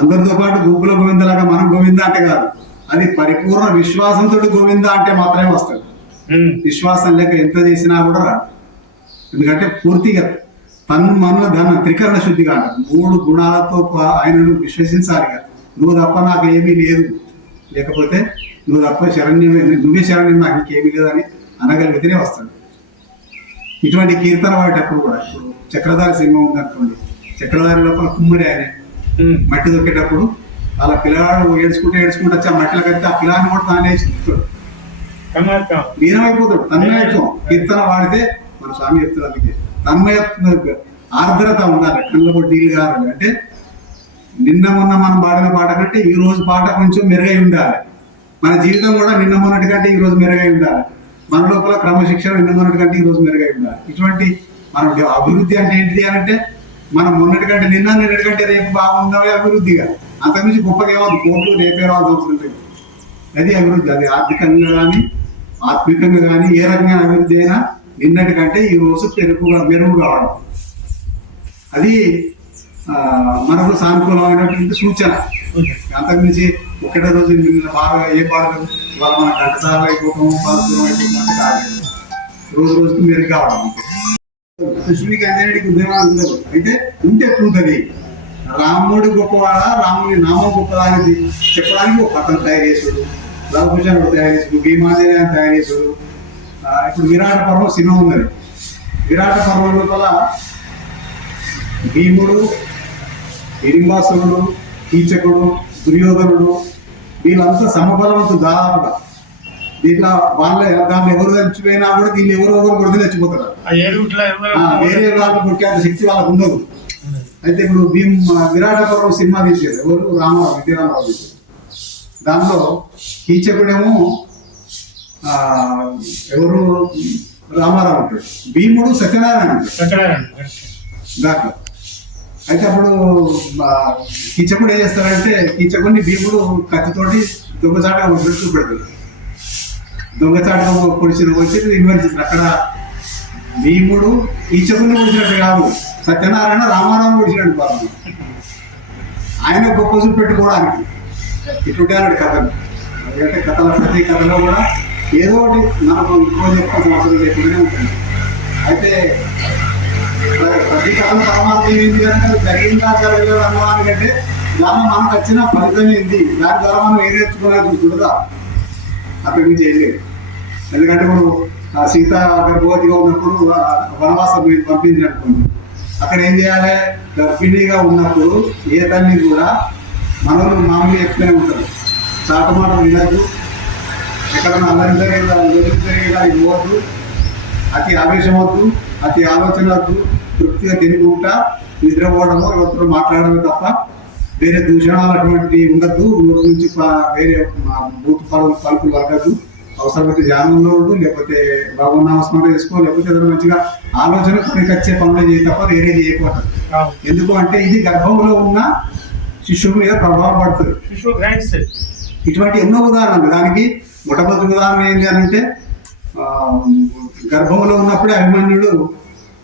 అందరితో పాటు గూగుల గోవిందలాగా మనం గోవింద అంటే కాదు, అది పరిపూర్ణ విశ్వాసంతో గోవింద అంటే మాత్రమే వస్తుంది. విశ్వాసం లేక ఎంత చేసినా కూడా రాదు. ఎందుకంటే పూర్తిగా తన్మన ధన త్రికరణ శుద్ధిగా మూడు గుణాలతో ఆయనను విశ్వసించాలిగా. నువ్వు తప్ప నాకు ఏమీ లేదు, లేకపోతే నువ్వు తప్ప శరణ్యమే, నువ్వే శరణ్యం, నాకు ఇంకేమీ లేదని అనగలిగితేనే వస్తాడు. ఇటువంటి కీర్తన వాడేటప్పుడు కూడా, ఇప్పుడు చక్రధారి సింహం ఉందనుకోండి, చక్రధారి లోపల కుమ్మడి ఆయన మట్టి దొక్కేటప్పుడు అలా పిల్లగాడు ఏడ్చుకుంటే వచ్చి ఆ మట్టిలో కడితే ఆ పిల్లాన్ని కూడా తానే చెప్తాడు, లీనమైపోతాడు. తన్మయత్వం కీర్తన వాడితే మన స్వామి చెప్తాడు. అందుకే తన్మయత్వం, ఆర్ద్రత ఉండాలి, కళ్ళకు డీలు కావాలి. అంటే నిన్న మొన్న మనం పాడిన పాట కంటే ఈ రోజు పాట కొంచెం మెరుగై ఉండాలి. మన జీవితం కూడా నిన్న మొన్నటి కంటే ఈ రోజు మెరుగై ఉండాలి. మన లోపల క్రమశిక్షణ నిన్న మొన్నటి కంటే ఈ రోజు మెరుగై ఉండాలి. ఇటువంటి మనం అభివృద్ధి అంటే ఏంటిది అని అంటే, మనం మొన్నటి కంటే నిన్నటి కంటే రేపు బాగుండాలి అభివృద్ధిగా. అంతకుమించి గొప్పగా ఏమవుతుంది, కోట్లు రేపే రావాల్సి అవసరం లేదు. అది అభివృద్ధి. అది ఆర్థికంగా కానీ ఆత్మికంగా కానీ ఏ రకమైన అభివృద్ధి అయినా నిన్నటి కంటే ఈ రోజు మెరుగు కావడం, అది మనకు సానుకూలమైనటువంటి సూచన. అంతకుమించి ఒకటే రోజు బాగా ఏ పాటలు ఇవాళ మన ఘంటసాల అయిపోతాము, దూరం అయిపోతాం కాదు, రోజు రోజుకు మెరుగు కావడం. కృష్ణునికి అంజనేయుడికి ఉద్యమాలు ఉండదు. అయితే ఉంటే ఎట్లుంటుంది, రాముడు గొప్పవాడా, రాముడి నామం గొప్పదా అనేది చెప్పడానికి ఒక కథను తయారు చేసాడు, లవకుశాన్ని తయారు చేసాడు, భీమాంజనేయాన్ని తయారు చేసాడు. ఇప్పుడు విరాట పర్వం సినిమా ఉన్నది. విరాట పర్వం లోపల భీముడు, హిడింబాసురుడు, కీచకుడు, దుర్యోధనుడు వీళ్ళంతా సమబలవంతులు దాదాపుగా. దీంట్లో దాన్ని ఎవరు చచ్చిపోయినా కూడా దీన్ని ఎవరు కొడితే చచ్చిపోతారు. వేరే వాళ్ళు కొట్టేంత శక్తి వాళ్ళకు ఉండదు. అయితే ఇప్పుడు విరాట పర్వం సినిమా తీసేది ఎవరు, రామారావు, విద్యారామారావు తీసేది. దానిలో కీచకుడేమో ఎవరు, రామారావు ఉంటాడు, భీముడు సత్యనారాయణ దాంట్లో. అయితే అప్పుడు కీచకుడు ఏం చేస్తాడంటే, కీచకుడిని భీముడు కత్తితోటి దొంగచాటగా చూపెడతాడు. దొంగచాటగా పొడిచిన వచ్చి విమర్శిస్తారు. అక్కడ భీముడు కీచకుడిని పొడిచినట్టు కాదు, సత్యనారాయణ రామారావు పొడిచినట్టు పాపం. ఆయన గొప్ప చూపెట్టుకోవడానికి ఇటువంటి అన్నాడు కథలు. అంటే కథల ప్రతి కథలో కూడా ఏదో ఒకటి మనకు ఎక్కువ చెప్పాల్సిన అవసరం లేకుండానే ఉంటుంది. అయితే ప్రతి కథను పరమార్థం ఏంటి అంటే, అది జరిగిందా జరగలేదు అనుమానికంటే దాన్ని మనకు వచ్చిన ఫలితం ఏంటి, దాని ద్వారా మనం ఏం నేర్చుకోవాలి చూడదా, అక్కడి నుంచి ఏం లేదు. ఎందుకంటే ఇప్పుడు సీత గర్భవతిగా ఉన్నప్పుడు వనవాసం పంపించినట్టుకుంది. అక్కడ ఏం చేయాలి, గర్భిణీగా ఉన్నప్పుడు ఏ తల్లి కూడా మనల్ని మామూలుగా చెప్తూనే ఉంటారు, చాటమాట వినద్దు, ఎక్కడన్నా అల్లరి జరిగేదానికి పోవద్దు, అతి ఆవేశం వద్దు, అతి ఆలోచన వద్దు, తృప్తిగా తినుకుంటా నిద్రపోవడము, ఎవరితో మాట్లాడమే తప్ప వేరే దూషణాలు అటువంటి ఉండద్దు. ఊరి నుంచి వేరే బూత్ పలుకులు వరకద్దు. అవసరమైతే ధ్యానంలో ఉండు, లేకపోతే భగవన్నామస్మరణ చేసుకో, లేకపోతే ఏదైనా మంచిగా ఆలోచన కొన్ని వచ్చే పనులు చేయ తప్ప వేరే చేయకూడదు. ఎందుకు అంటే ఇది గర్భంలో ఉన్న శిశువు మీద ప్రభావం పడుతుంది. ఇటువంటి ఎన్నో ఉదాహరణలు. దానికి మొట్టమొదటి ఉదాహరణ ఏంటి అని అంటే, గర్భంలో ఉన్నప్పుడే అభిమన్యుడు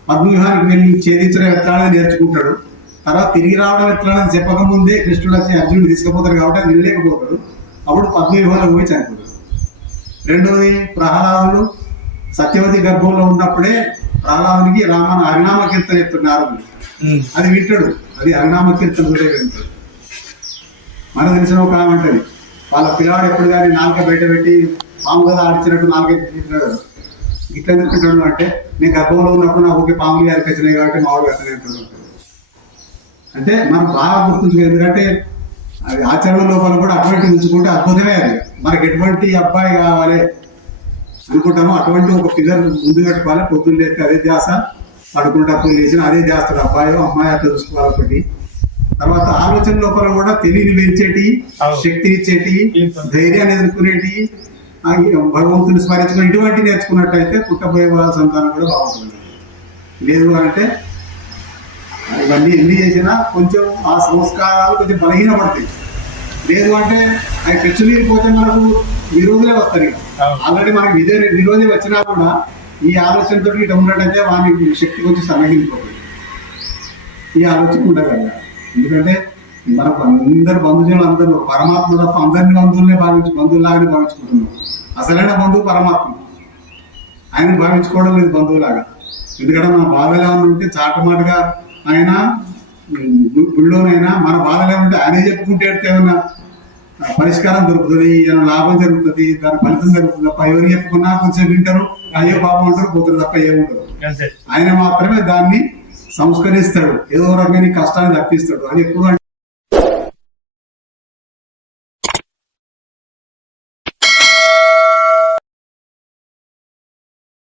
పద్మవ్యూహానికి వెళ్ళి ఛేదించడం ఎట్లానే నేర్చుకుంటాడు. తర్వాత తిరిగి రావడం ఎట్లానని చెప్పకముందే కృష్ణుడు వచ్చి అర్జునుడు తీసుకుపోతాడు కాబట్టి అది నిలలేకపోతాడు. అప్పుడు పద్మవ్యూహంలో పోయి చనిపోతాడు. రెండవది ప్రహ్లాదుడు సత్యవతి గర్భంలో ఉన్నప్పుడే ప్రహ్లాదునికి రామన హరినామ కీర్తన చెప్తాడు నారదుడు. అది వింటాడు, అది హరినామ కీర్తన కూడా వింటాడు. మనకు తెలిసిన ఒక ఆమె అంటది, వాళ్ళ పిల్లవాడు ఎప్పుడు కానీ నాలుక బయట పెట్టి పాము కదా ఆడిచినట్టు నాలుగైతే తింటున్నాడు. ఇట్లా తింటున్నాడు అంటే, నేను గర్భంలో ఉన్నప్పుడు నాకు ఒకే పాములు అరికొచ్చినాయి కాబట్టి మామూలుగా అట్లనే అంటున్నాడు. అంటే మనం బాగా గుర్తుంచుకో, ఎందుకంటే అది ఆచరణ లోపల కూడా అటువంటి ఉంచుకుంటే అద్భుతమే. అది మనకి ఎటువంటి అబ్బాయి కావాలి అనుకుంటామో అటువంటి ఒక పిల్లలు ముందు పెట్టుకోవాలి. పొద్దున్న లేస్తే అదే ధ్యాస, పడుకునేటప్పుడు లేచిన అదే చేస్తాడు, అబ్బాయో అమ్మాయి అట్లా చూసుకోవాలి ఒకటి. తర్వాత ఆలోచన లోపల కూడా తెలివిని పెంచేటి, శక్తినిచ్చేటి, ధైర్యాన్ని ఎదుర్కొనేటి, భగవంతుని స్మరించుకుని ఇటువంటి నేర్చుకున్నట్టయితే పుట్టబోయే వాళ్ళ సంతానం కూడా బాగుంటుంది. లేదు అంటే ఇవన్నీ ఎన్ని చేసినా కొంచెం ఆ సంస్కారాలు కొంచెం బలహీనపడతాయి. లేదు అంటే అవి పెచ్చులీరిపోతే మనకు విరోధులే వస్తాయి. ఆల్రెడీ మనకి విరోధి వచ్చినా కూడా ఈ ఆలోచనతో ఇట్లా ఉన్నట్టయితే వాని శక్తి కొంచెం సన్నగిలిపోతుంది. ఈ ఆలోచన ఉండగల. ఎందుకంటే మనకు అందరు బంధుజనులు అందరూ పరమాత్మ తప్ప అందరిని బంధువులాగానే భావించుకుంటున్నాం. అసలైన బంధువు పరమాత్మ, ఆయన భావించుకోవడం లేదు బంధువులాగా. ఎందుకంటే మన బాధలు ఏమైనా ఉంటే చాటమాటగా ఆయన గుళ్ళోనైనా మన బాధలు ఏమంటే ఆయనే చెప్పుకుంటే ఏమైనా పరిష్కారం దొరుకుతుంది, ఏమైనా లాభం జరుగుతుంది, దాని ఫలితం జరుగుతుంది తప్ప ఎవరు చెప్పుకున్నా కొంచెం వింటారు, అయ్యో పాపం అంటారు, పోతారు తప్ప ఏముంటారు. ఆయన మాత్రమే దాన్ని సంస్కరిస్తాడు, ఏదో రకమైన కష్టాన్ని తప్పిస్తాడు. అది ఎప్పుడు అంటే